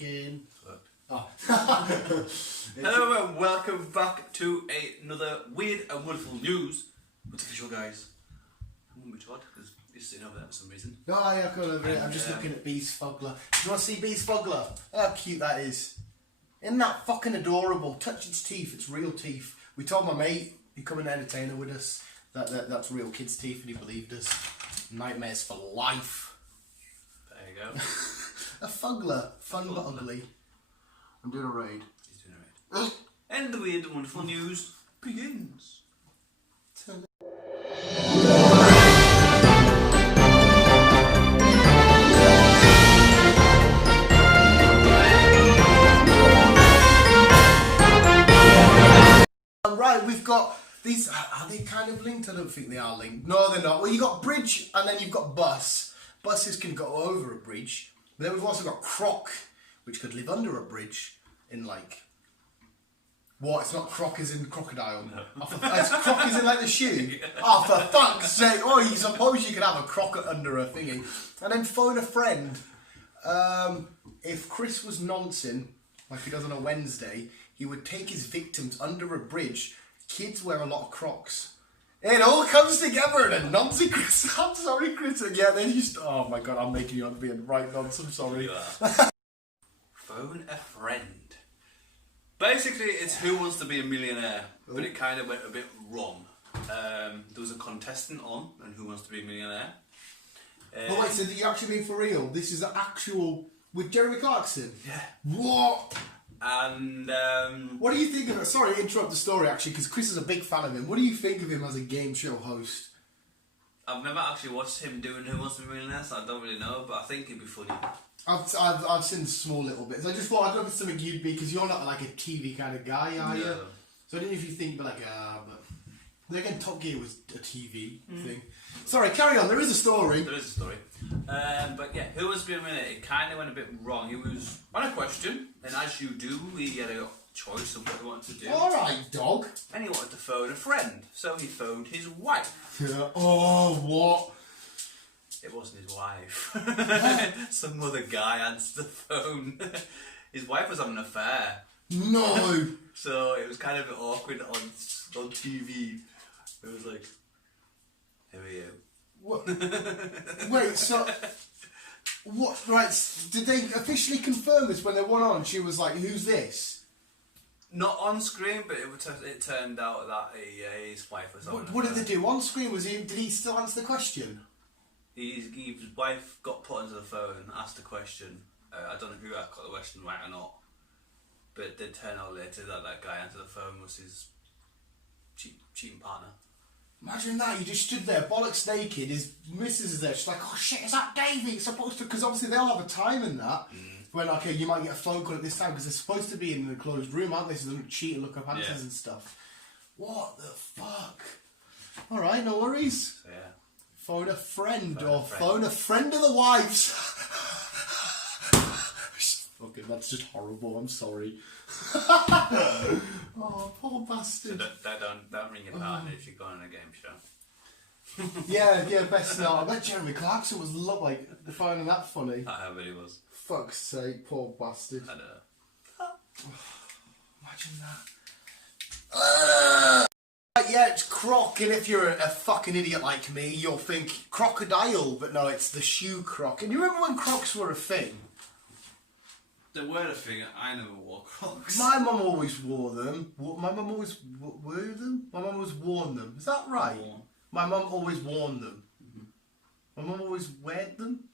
Working. Oh. Hello and welcome back to another weird and wonderful news with official guys. I won't be Todd because he's sitting over there for some reason. Oh yeah, I've got over it. I'm just looking at Bee's Fogler. Do you want to see Bee's Fogler? How cute that is. Isn't that fucking adorable? Touch its teeth, it's real teeth. We told my mate, become an entertainer with us, that's real kids' teeth, and he believed us. Nightmares for life. There you go. A Fogler, fun but ugly. I'm doing a raid. He's doing a raid. And the weird and wonderful news begins. Right, we've got these. Are they kind of linked? I don't think they are linked. No, they're not. Well, you've got bridge and then you've got bus. Buses can go over a bridge. But then we've also got croc, which could live under a bridge in like. What? It's not croc as in crocodile. No. It's croc as in like the shoe. Oh, for fuck's sake! Oh, you suppose you could have a croc under a thingy, and then phone a friend. If Chris was noncing, like he does on a Wednesday, he would take his victims under a bridge. Kids wear a lot of Crocs. It all comes together in a nonce, Chris. I'm sorry, Chris. Yeah, they just. Oh my god, I'm making you out to be a right nonce. I'm sorry. Phone a friend. Basically, it's Who Wants to Be a Millionaire, but it kind of went a bit wrong. There was a contestant on Who Wants to Be a Millionaire. Oh wait, so you actually mean for real? This is an actual with Jeremy Clarkson? Yeah. What? And what do you think of it? Sorry to interrupt the story actually, because Chris is a big fan of him. What do you think of him as a game show host? I've never actually watched him doing Who Wants to Be a Millionaire, so I don't really know, but I think it'd be funny. I've seen small little bits. I just thought I'd love something you'd be, because you're not like a TV kind of guy, are you? So I don't know if you think, but but then again, Top Gear was a TV thing. Sorry, carry on. There is a story. There is a story. But yeah, Who Wants to Be a Millionaire? It kind of went a bit wrong. He was on a question, and as you do, he had a choice of what he wanted to do. All right, dog. And he wanted to phone a friend, so he phoned his wife. Yeah. Oh, what? It wasn't his wife. Some other guy answered the phone. His wife was having an affair. No. So it was kind of awkward on TV. It was like, who are you? What? Wait, so what? Right? Did they officially confirm this when they went on? She was like, "Who's this?" Not on screen, but it turned out that his wife was on. What did they do on screen? Did he still answer the question? His wife got put onto the phone, asked a question. I don't know who got the question right or not, but it did turn out later that guy answered the phone was his cheating partner. Imagine that, you just stood there, bollocks naked, his missus is there, she's like, oh shit, is that Davey? It's supposed to, because obviously they'll have a time in that, where like, you might get a phone call at this time, because they're supposed to be in the closed room, aren't they, so they don't cheat and look up answers and stuff. What the fuck? Alright, no worries. So, yeah. Phone a friend, phone a friend of the wives. Okay, that's just horrible, I'm sorry. Oh, poor bastard. So don't ring your partner if you're going on a game show. yeah, best not. I bet Jeremy Clarkson was like finding that funny. I bet he was. Fuck's sake, poor bastard. I know. Imagine that. Yeah, it's croc, and if you're a fucking idiot like me, you'll think crocodile, but no, it's the shoe croc. And you remember when crocs were a thing? They were a thing. I never wore Crocs. My mum always wore them. My mum always wore them? My mum always worn them. Is that right? My mum always worn them. My mum always weared them?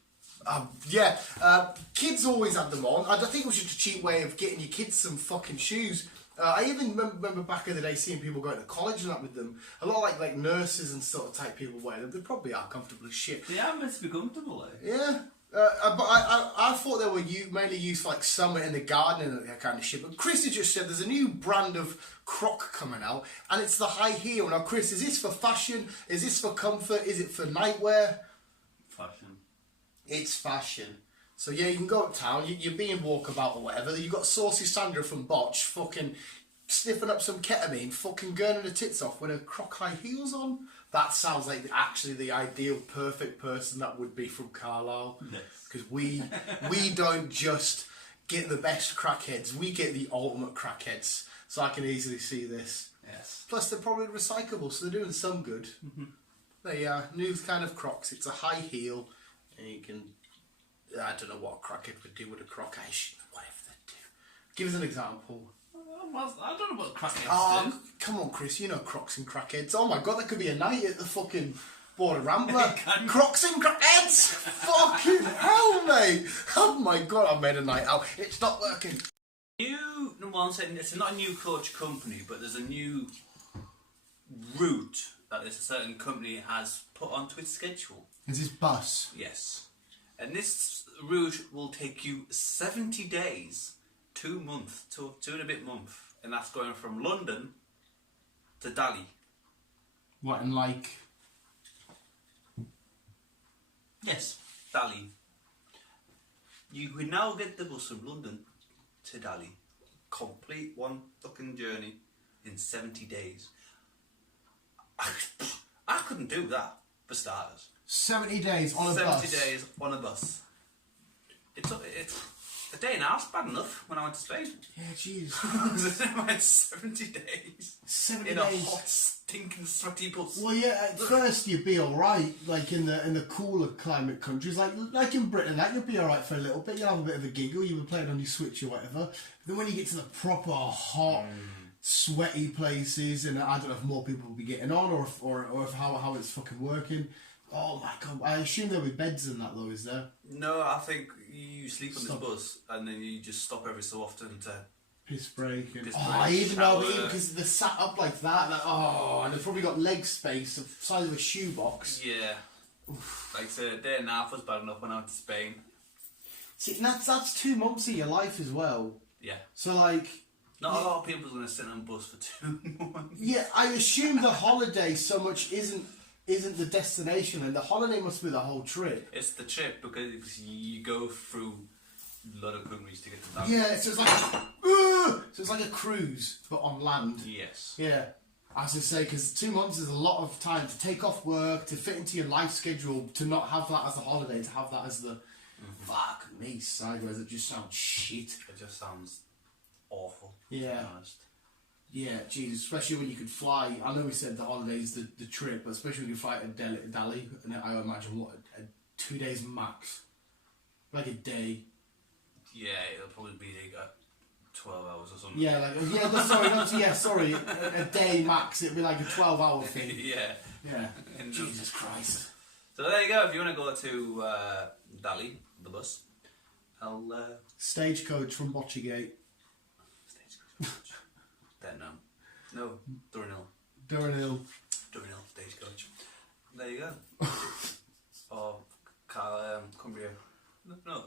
Kids always had them on. I think it was just a cheap way of getting your kids some fucking shoes. I even remember back in the day seeing people going to college and that with them. A lot of like nurses and sort of type people wear them. They probably are comfortable as shit. They are meant to be comfortable, eh? Yeah. But I thought they were mainly used for like summer in the garden and that kind of shit. But Chris has just said there's a new brand of croc coming out, and it's the high heel. Now, Chris, is this for fashion? Is this for comfort? Is it for nightwear? Fashion. It's fashion. So yeah, you can go uptown. You're being walkabout or whatever. You got Saucy Sandra from Botch, fucking sniffing up some ketamine, fucking gurning her tits off with her croc high heels on. That sounds like actually the ideal, perfect person that would be from Carlisle. Because we don't just get the best crackheads. We get the ultimate crackheads. So I can easily see this. Yes. Plus they're probably recyclable, so they're doing some good. They are new kind of Crocs. It's a high heel, and you can. I don't know what a crackhead would do with a Croc. Whatever they do. Give us an example. I don't know what crackheads Oh, do. come on, Chris. You know Crocs and crackheads. Oh my god, that could be a night at the fucking Border Rambler. Crocs and crackheads. Fucking hell, mate. Oh my god, I made a night out. It's not working. I'm saying it's not a new coach company, but there's a new route that a certain company has put onto its schedule. Is this bus? Yes. And this route will take you 70 days, 2 months, 2.5 months. And that's going from London to Delhi. What, and like... Yes, Delhi. You can now get the bus from London to Delhi. Complete one fucking journey in 70 days. I couldn't do that, for starters. 70 days on a bus? 70 days on a bus. It's a day and a half's bad enough when I went to Spain. Yeah, jeez. I went 70 days 70 in days. a hot, stinking, sweaty bus. Well, yeah, at first you'd be alright, like in the cooler climate countries, like in Britain, that you'd be alright for a little bit, you'd have a bit of a giggle, you would play it on your Switch or whatever. But then when you get to the proper hot, sweaty places, and I don't know if more people will be getting on, or if how it's fucking working. Oh my god, I assume there'll be beds in that though, is there? No, I think you sleep on this bus and then you just stop every so often to piss break. And, piss I break, even know, shower. because they're sat up like that, and they've probably got leg space the size of a shoebox. Yeah. Like I said, a day and a half was bad enough when I went to Spain. See, and that's 2 months of your life as well. Yeah. So like... Not a lot of people's going to sit on a bus for 2 months. Yeah, I assume the holiday so much isn't the destination, and the holiday must be the whole trip. It's the trip because you go through a lot of countries to get to that. Yeah, so it's like a cruise, but on land. Yes. Yeah, as I say, because 2 months is a lot of time to take off work, to fit into your life schedule, to not have that as a holiday, to have that as the fuck me sideways. It just sounds shit. It just sounds awful. Yeah. To be honest. Yeah, Jesus, especially when you could fly. I know we said the holiday's the trip, but especially when you fly to Delhi, and I imagine what, 2 days max, like a day. Yeah, it'll probably be like 12 hours or something. Yeah, sorry, a day max. It'd be like a 12-hour thing. Yeah. Yeah. Jesus Christ. So there you go. If you want to go to Delhi, the bus, I'll Stagecoach from Botchygate. Then no, Durham Hill. Stagecoach. There you go. Or Cumbria. No.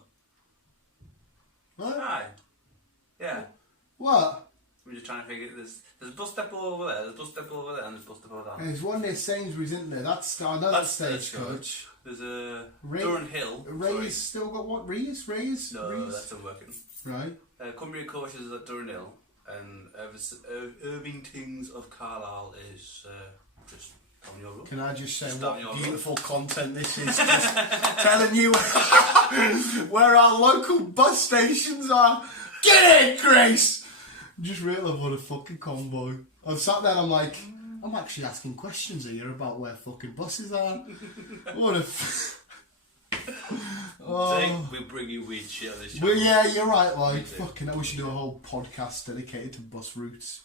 What? Aye. Yeah. What? We're just trying to figure. There's a bus depot over there. There's a bus depot over there, and there's a bus depot down. There's one near Sainsbury's, isn't there? I know that's Stagecoach. There's a Durham Hill. Ray's still got what? Ray's? No, that's still working. Right. Cumbria Coach is at Durham Hill, and Irvingtons of Carlisle is just on your road. Can I just say Just what down your beautiful content this is? Just telling you where our local bus stations are. Get in, Grace! Just realised what a fucking convoy. I'm sat there and I'm like, I'm actually asking questions here about where fucking buses are. What a... Oh. We bring you weird shit on this show. Well, yeah, you're right, like, fucking hell, we should do a whole podcast dedicated to bus routes.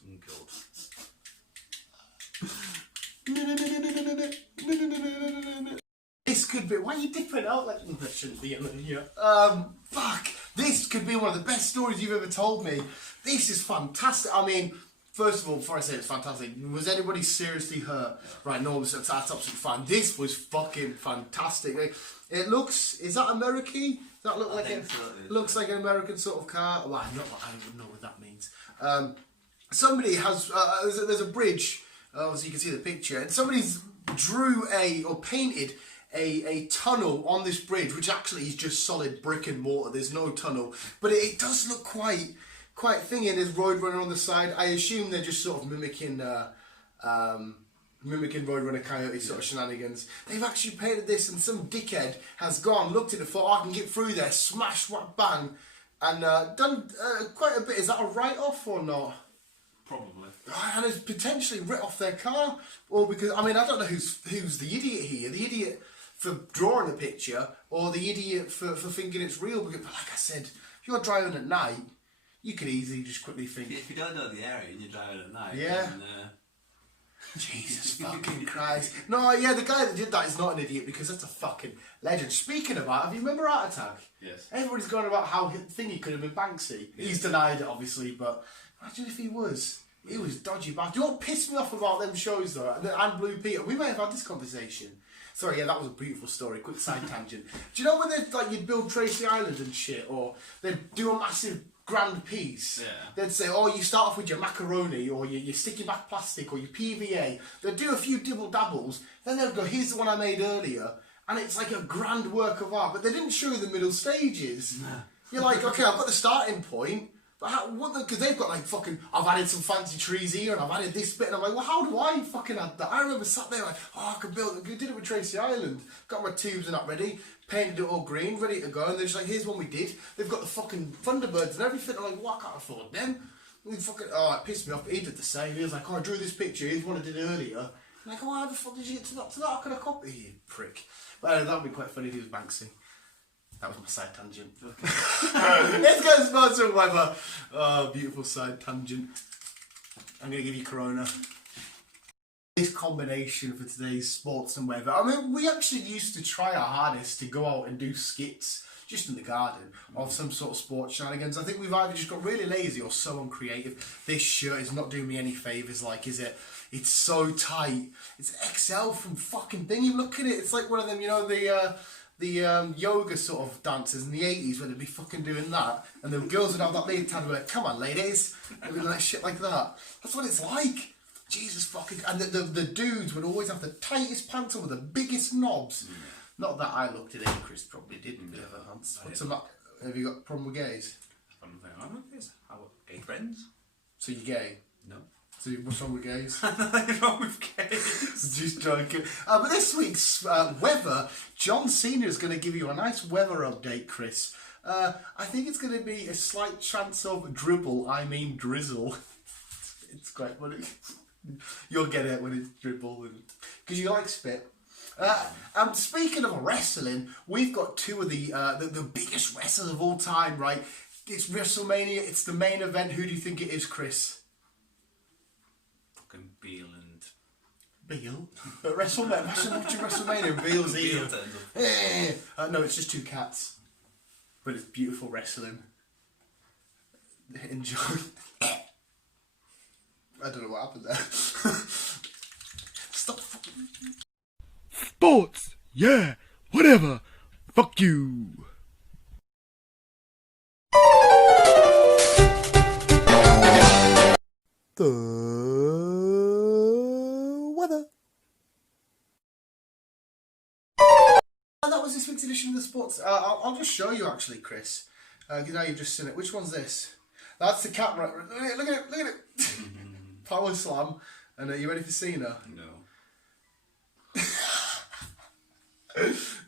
This could be... Why are you dipping out like that? Shouldn't be in here. Fuck. This could be one of the best stories you've ever told me. This is fantastic. I mean, first of all, before I say it's fantastic, was anybody seriously hurt? Right, no, that's absolutely fine. This was fucking fantastic. It looks... Is that American? Does that look like it? Looks like an American sort of car. Well, I wouldn't know what that means. Somebody has... there's a bridge, as you can see the picture, and somebody's painted a tunnel on this bridge, which actually is just solid brick and mortar. There's no tunnel, but it does look quite thingy. There's Roadrunner on the side. I assume they're just sort of mimicking Roadrunner Coyote sort of shenanigans. They've actually painted this, and some dickhead has gone, looked at it, thought, I can get through there, smash, what, bang, and done quite a bit. Is that a write-off or not? Probably. And has potentially writ off their car, or because I mean I don't know who's the idiot here, the idiot for drawing the picture, or the idiot for thinking it's real. Because, like I said, if you're driving at night, you could easily just quickly think. If you don't know the area and you're driving at night, Yeah. then, Jesus fucking Christ. No, yeah, the guy that did that is not an idiot because that's a fucking legend. Speaking about, have you remember Art Attack? Yes. Everybody's going about how thingy could have been Banksy. He's denied it, obviously, but imagine if he was. He was dodgy bastard. You know what pissed me off about them shows though, and Blue Peter? We may have had this conversation. Sorry, yeah, that was a beautiful story. Quick side tangent. Do you know when they like you'd build Tracy Island and shit, or they'd do a massive grand piece? Yeah. They'd say, oh, you start off with your macaroni, or your sticky back plastic, or your PVA. They'd do a few dibble dabbles. Then they'd go, here's the one I made earlier, and it's like a grand work of art. But they didn't show you the middle stages. Nah. You're like, okay, I've got the starting point. Because they've got like fucking, I've added some fancy trees here and I've added this bit, and I'm like, well, how do I fucking add that? I remember sat there like, oh, I could build it. I did it with Tracy Island. Got my tubes and that ready, painted it all green, ready to go, and they're just like, here's one we did. They've got the fucking Thunderbirds and everything. I'm like, well, I can't afford them. And fucking, oh, it pissed me off. But he did the same. He was like, oh, I drew this picture. Here's one I did earlier. I'm like, oh, how the fuck did you get to that? How could I copy you, prick? But that would be quite funny if he was Banksy. That was my side tangent. Let's go to sponsor weather. Oh, beautiful side tangent. I'm going to give you Corona. This combination for today's sports and weather. I mean, we actually used to try our hardest to go out and do skits just in the garden of some sort of sports shenanigans. I think we've either just got really lazy or so uncreative. This shirt is not doing me any favours, like, is it? It's so tight. It's XL from fucking thing. You look at it, it's like one of them, you know, the yoga sort of dancers in the 80s where they'd be fucking doing that, and the girls would have that lead time like, come on ladies, and like shit like that. That's what it's like. Jesus fucking, and the dudes would always have the tightest pants on with the biggest knobs. Not that I looked at it, Chris probably didn't. Have you got a problem with gays? I'm with gays. How about gay friends? So you're gay? No. So what's wrong with gays? Nothing wrong with gays. Just joking. But this week's weather, John Cena is going to give you a nice weather update, Chris. I think it's going to be a slight chance of drizzle. It's quite funny. You'll get it when it's dribble, because you like spit. Speaking of wrestling, we've got two of the biggest wrestlers of all time, right? It's WrestleMania. It's the main event. Who do you think it is, Chris? Fucking Beal and... Beal? But WrestleMania, Beal's here. No, it's just two cats. But it's beautiful wrestling. Enjoy. I don't know what happened there. Stop. Sports, yeah, whatever. Fuck you. The weather. And that was this week's edition of the sports. I'll just show you actually, Chris. Now you've just seen it. Which one's this? That's the camera. Look at it. Power slam. And are you ready for Cena? No.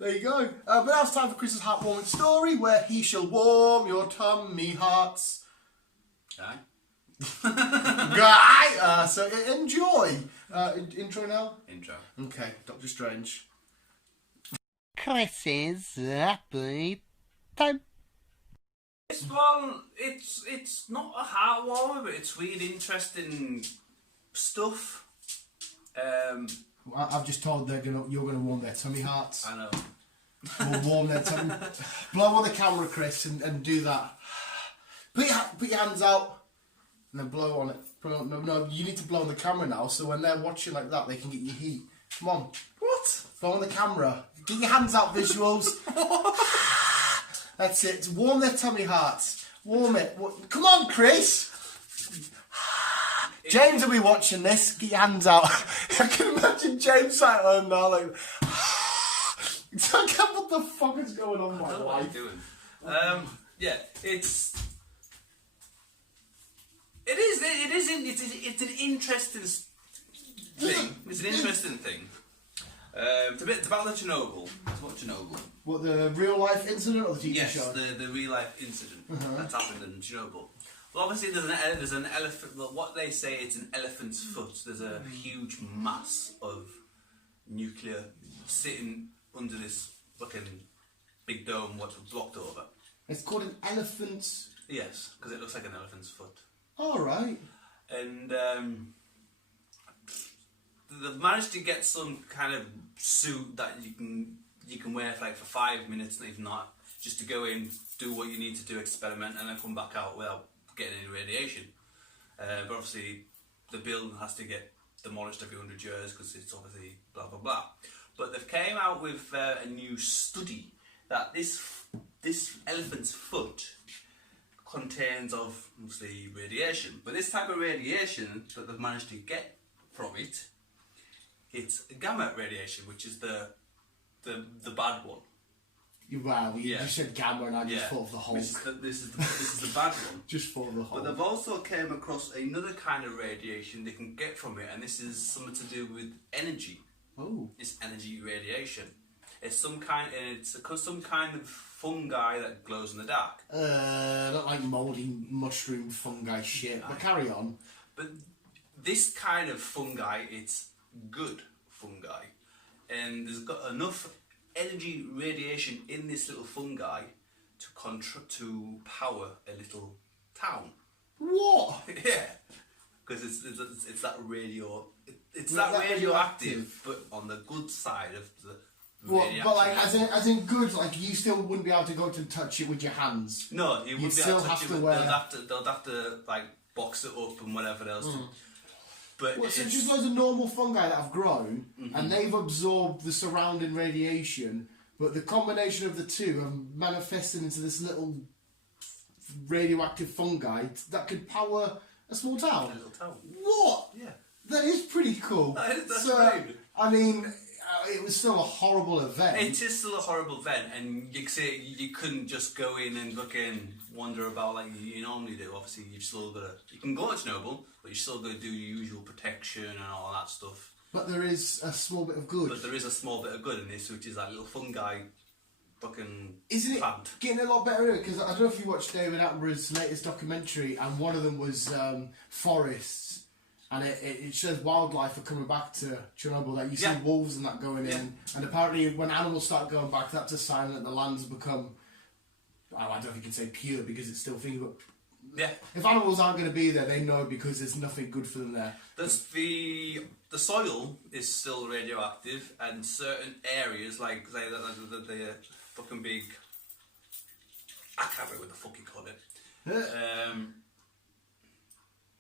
There you go. But now it's time for Chris's heartwarming story, where he shall warm your tummy hearts. Aye. Guy. So enjoy. Intro now. Intro. Okay, Doctor Strange. Chris's happy time. This one, it's not a heartwarmer, but it's really interesting stuff. I've just told you're gonna warm their tummy hearts. I know. We'll warm their tummy. Blow on the camera, Chris, and do that. Put your hands out, and then blow on it. No, you need to blow on the camera now, so when they're watching like that, they can get your heat. Come on. What? Blow on the camera. Get your hands out, visuals. That's it. Warm their tummy hearts. Warm it. Come on, Chris. James will be watching this. Get your hands out. I can imagine James sat at home now like... what the fuck is going on in my I don't know what life? you're doing. Yeah, it's an interesting thing. It's an interesting thing. It's about the Chernobyl. It's about Chernobyl. What, the real life incident or the TV Yes, show? the real life incident that's happened in Chernobyl. Well, obviously there's an elephant. Well, what they say, it's an elephant's foot. There's a huge mass of nuclear sitting under this fucking big dome, what's blocked over. It's called an elephant's... Yes, because it looks like an elephant's foot. All right. And they've managed to get some kind of suit that you can wear for 5 minutes, and if not, just to go in, do what you need to do, experiment, and then come back out without getting any radiation. But obviously, the building has to get demolished every 100 years because it's obviously blah blah blah. But they've came out with a new study that this elephant's foot contains of mostly radiation. But this type of radiation that they've managed to get from it, it's gamma radiation, which is the bad one. Wow, you just said gamma and I just thought of the Hulk. This is the bad one. Just thought of the Hulk. But they've also came across another kind of radiation they can get from it, and this is something to do with energy. Oh. It's energy radiation. It's some kind of fungi that glows in the dark. Not like mouldy mushroom fungi shit. But carry on. But this kind of fungi, it's good fungi, and there's got enough energy radiation in this little fungi to power a little town. What? Yeah, because it's that it's Like that that radioactive, but on the good side of the What, but like, as in good, like you still wouldn't be able to go to touch it with your hands. No, you wouldn't be still able to touch have it. to wear... They'll have to like box it up and whatever else. But Well, so just loads of normal fungi that have grown, and they've absorbed the surrounding radiation, but the combination of the two have manifested into this little radioactive fungi that could power a small town. a little town. What? Yeah. That is pretty cool. That's so, right. I mean, it was still a horrible event. It is still a horrible event, and you say you couldn't just go in and fucking wander about like you normally do. Obviously, you've still got to. You can go to Chernobyl, but you still got to do your usual protection and all that stuff. But there is a small bit of good. But there is a small bit of good in this, which is that little fungi, fucking Isn't it plant. getting a lot better? Because I don't know if you watched David Attenborough's latest documentary, and one of them was forests, and it shows wildlife are coming back to Chernobyl. Like you see wolves and that going in, and apparently when animals start going back, that's a sign that the land's become. I don't think you can say pure because it's still thinking, but Yeah. if animals aren't going to be there, they know because there's nothing good for them there. The soil is still radioactive, and certain areas like say the fucking big. I can't remember what the fuck you call it.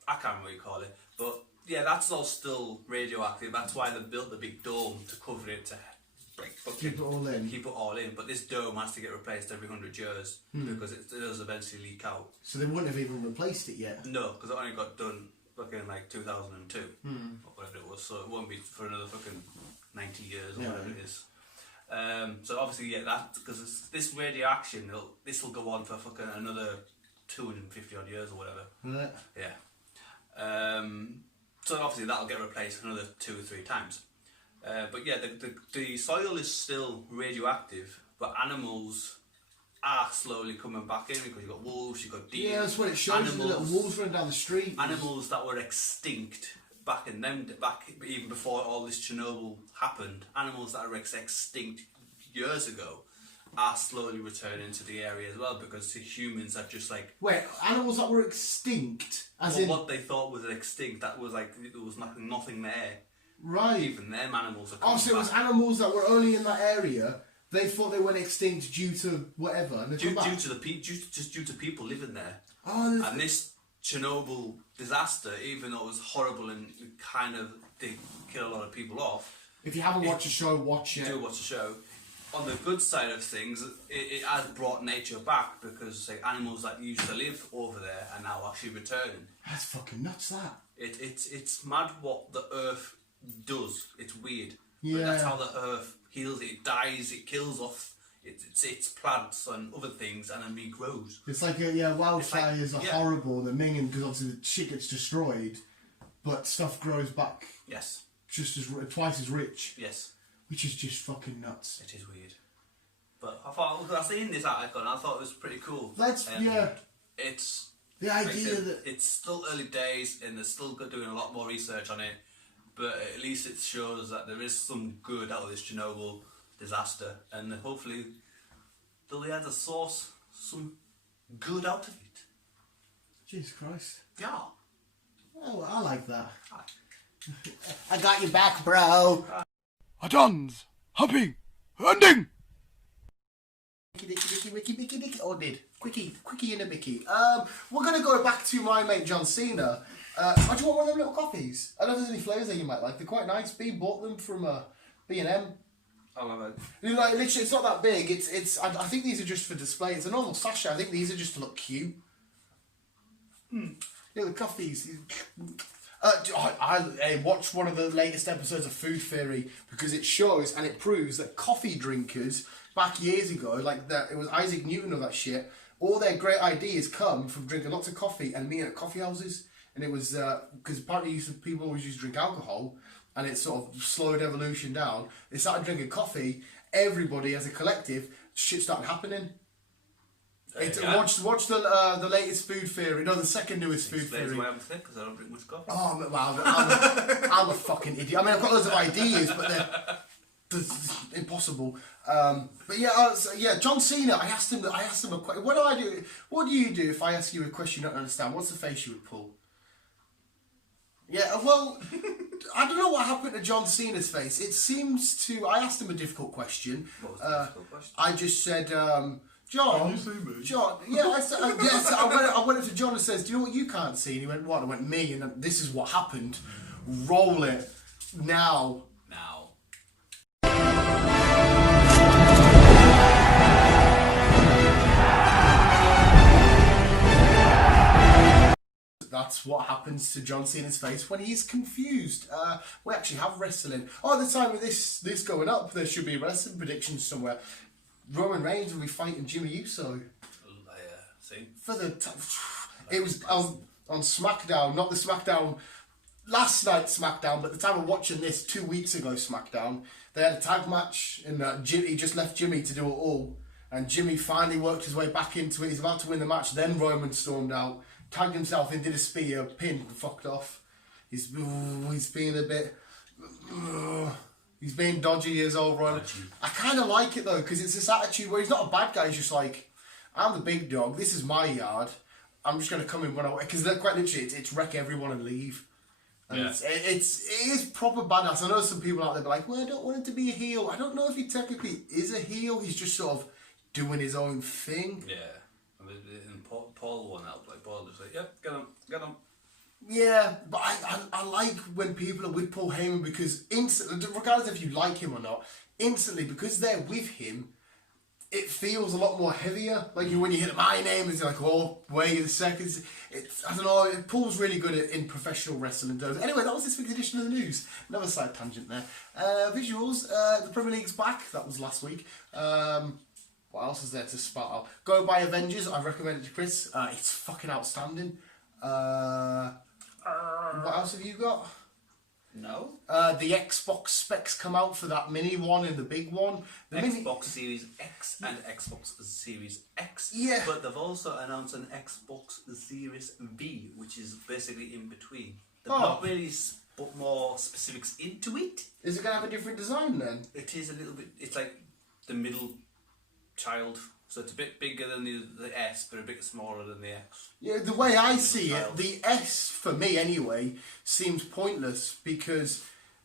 I can't remember what you call it, but yeah, that's all still radioactive. That's why they built the big dome to cover it, to like fucking Keep it all in. Keep it all in. But this dome has to get replaced every 100 years because it does eventually leak out. So they wouldn't have even replaced it yet. No, because it only got done fucking like 2002 or whatever it was. So it won't be for another fucking 90 years or whatever it is. So obviously, yeah, that because this radioaction, this will go on for fucking another 250 odd years or whatever. Yeah. So obviously that'll get replaced another 2 or 3 times. But yeah, the soil is still radioactive, but animals are slowly coming back in because you've got wolves, you've got deer. Yeah, that's what it shows. You the wolves running down the street. Animals that were extinct back even before all this Chernobyl happened. Animals that were extinct years ago are slowly returning to the area as well because the humans are just like... Wait, animals that were extinct? As in... what they thought was extinct, that was like, there was nothing there. Right. Even them animals are coming so it was back. animals that were only in that area, they thought they went extinct due to whatever, and they come back. Due to people living there. Oh, and this Chernobyl disaster, even though it was horrible and kind of did kill a lot of people off... If you haven't watched the show, watch it. Do watch the show. On the good side of things, it has brought nature back because like, animals that used to live over there are now actually returning. That's fucking nuts, that. It's mad what the Earth does. It's weird. Yeah. But that's how the Earth heals. It dies, it kills off its plants and other things, and then regrows. It's like, wildfires are horrible, they're minging because obviously the shit gets destroyed, but stuff grows back. Yes. Just twice as rich. Yes. which is just fucking nuts. It is weird. But I thought, I seen this article and I thought it was pretty cool. It's the idea that it's still early days and they're still doing a lot more research on it, but at least it shows that there is some good out of this Chernobyl disaster, and hopefully they'll be able to source some good out of it. Jesus Christ. Yeah. Oh, I like that. Aye. I got your back, bro. Adons, hopping, hunting. Wiki. Oh, did. Quickie and a bicky. We're going to go back to my mate John Cena. Do you want one of them little coffees? I don't know if there's any flavours that you might like. They're quite nice. B bought them from B&M. I'll have it. Like, literally, it's not that big. I think these are just for display. It's a normal sachet. I think these are just to look cute. Yeah, the coffees. I watched one of the latest episodes of Food Theory because it shows and it proves that coffee drinkers back years ago, like that, it was Isaac Newton or that shit. All their great ideas come from drinking lots of coffee and being at coffee houses. And it was because apparently people always used to drink alcohol, and it sort of slowed evolution down. They started drinking coffee. Everybody, as a collective, shit started happening. Watch the latest Food Theory. No, the second newest Food Theory. Why I'm thick because I don't drink much coffee. Oh well, I'm a fucking idiot. I mean, I've got loads of ideas, but they're impossible. But yeah, John Cena. I asked him a question. What do I do? What do you do if I ask you a question you don't understand? What's the face you would pull? Yeah, well, I don't know what happened to John Cena's face. It seems to. I asked him a difficult question. What was the difficult question? I just said, John. John. Yeah, I said, yes. I went up to John and says, "Do you know what you can't see?" And he went, "What?" I went, "Me." And this is what happened. Roll it now. Now. That's what happens to John Cena's face when he's confused. We actually have wrestling. Oh, at the time of this going up, there should be wrestling predictions somewhere. Roman Reigns will be fighting Jimmy Uso. See? For the... it was on SmackDown, not the SmackDown... Last night's SmackDown, but the time of watching this 2 weeks ago SmackDown, they had a tag match, and he just left Jimmy to do it all. And Jimmy finally worked his way back into it. He's about to win the match. Then Roman stormed out, tagged himself in, did a spear, pinned, and fucked off. He's being a bit... he's being dodgy as old Roman. I kind of like it though, because it's this attitude where he's not a bad guy. He's just like, I'm the big dog. This is my yard. I'm just going to come in when I... Because they're quite literally, it's wreck everyone and leave. And Yeah. it is proper badass. I know some people out there be like, well, I don't want him to be a heel. I don't know if he technically is a heel. He's just sort of doing his own thing. Yeah. And Paul won out. Like Paul was like, yep, get him. Yeah, but I like when people are with Paul Heyman because instantly, regardless if you like him or not, instantly, because they're with him, it feels a lot more heavier. Like when you hit my name, it's like, oh, wait a second. I don't know, Paul's really good in professional wrestling. Anyway, that was this week's edition of the news. Another side tangent there. Visuals, the Premier League's back. That was last week. What else is there to spot out? Go buy Avengers. I recommend it to Chris. It's fucking outstanding. What else have you got? No. The Xbox specs come out for that mini one and the big one. The Xbox Series X and Xbox Series X. Yeah. But they've also announced an Xbox Series V, which is basically in between. They've not really put more specifics into it. Is it going to have a different design then? It is a little bit... It's like the middle child. So it's a bit bigger than the S, but a bit smaller than the X. Yeah, the way I see it, the S, for me anyway, seems pointless because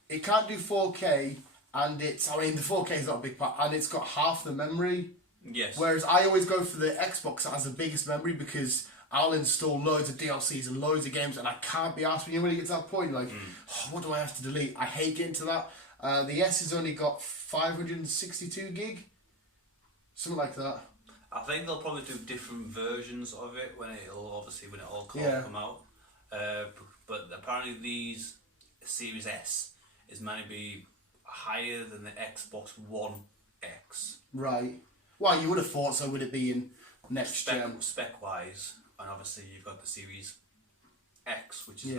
it can't do 4K and the 4K is not a big part and it's got half the memory. Yes. Whereas I always go for the Xbox that has the biggest memory because I'll install loads of DLCs and loads of games and I can't be asked when you get to that point, like, oh, what do I have to delete? I hate getting to that. The S has only got 562 gig, something like that. I think they'll probably do different versions of it when it all come out. But apparently these Series S is meant to be higher than the Xbox One X. Right. Well, you would have thought so. Would it be in next gen? Spec wise, and obviously you've got the Series X, which is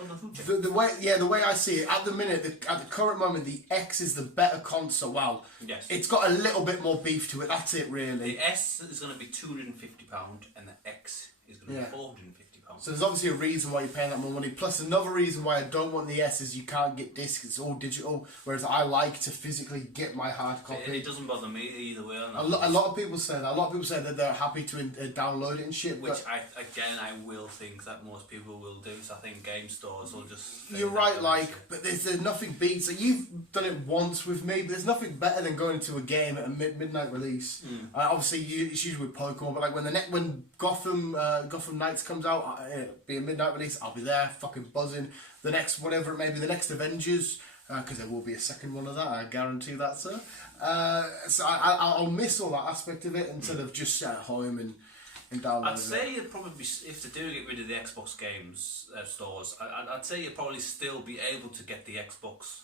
the way I see it at the minute, at the current moment, the X is the better console. Well, Yes. it's got a little bit more beef to it. That's it, really. The S is going to be £250 and the X is going to be £450. So there's obviously a reason why you're paying that more money. Plus another reason why I don't want the S is you can't get discs. It's all digital. Whereas I like to physically get my hard copy. It doesn't bother me either way. A lot of people say that. A lot of people say that they're happy to download it and shit. Which I will think that most people will do. So I think game stores will just. You're right, like, but there's nothing beats. So you've done it once with me, but there's nothing better than going to a game at a midnight release. Obviously, it's usually with Pokemon, but like when Gotham Knights comes out, it'll be a midnight release. I'll be there, fucking buzzing. The next whatever it may be, the next Avengers. Because there will be a second one of that, I guarantee that, sir. So I'll miss all that aspect of it instead of just sat at home and downloading I'd say you'd probably be, if they do get rid of the Xbox games stores, I'd say you'd probably still be able to get the Xbox,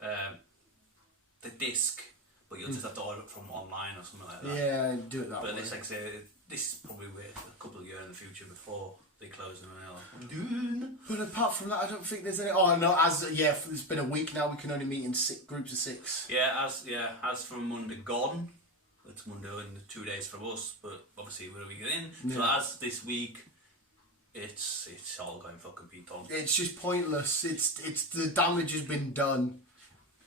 the disc, but you'll just have to order it from online or something like that. Yeah, do it that way. But it's like I say, this is probably a couple of years in the future before they close them and But apart from that, I don't think there's any. Oh no, it's been a week now. We can only meet in groups of 6. as from Monday gone, it's Monday in 2 days from us, but obviously we're a week in. So as this week, it's all going fucking Python. It's just pointless. It's the damage has been done.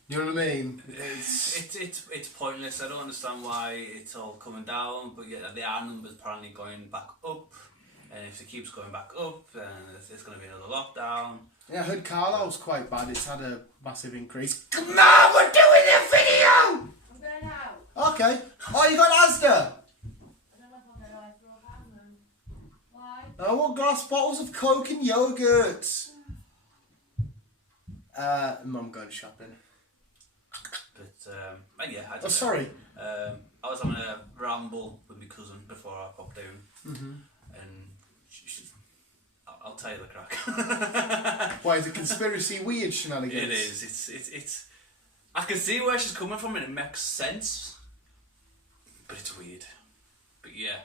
You know what I mean? It's pointless. I don't understand why it's all coming down, but yeah, the R numbers apparently going back up. And if it keeps going back up, then it's going to be another lockdown. Yeah, I heard Carlisle's quite bad. It's had a massive increase. Come on, we're doing a video! I'm going out. Okay. Oh, you got Asda? I don't know if I'm going to throw a pan then. Why? I want glass bottles of Coke and yogurt. Mum going shopping. But yeah, Oh, sorry. I was having a ramble with my cousin before I popped down, and I'll tell you the crack. Why is it conspiracy weird shenanigans? It is. It's. I can see where she's coming from, and it makes sense, but it's weird. But yeah,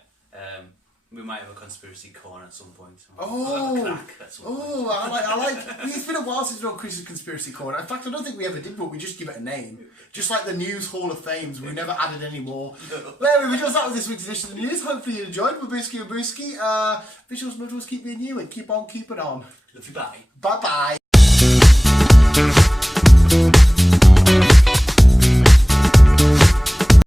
we might have a conspiracy corner at some point. Oh, we'll have a crack at some point. I like. It's been a while since we've done Chris's conspiracy corner. In fact, I don't think we ever did, but we just give it a name. Just like the News Hall of Fames, we never added any more. Well, anyway, that was this week's edition of the news. Hopefully you enjoyed. Babooski and Booski. Visuals, modules, keep being you and keep on keeping on. Love you, bye. Bye bye.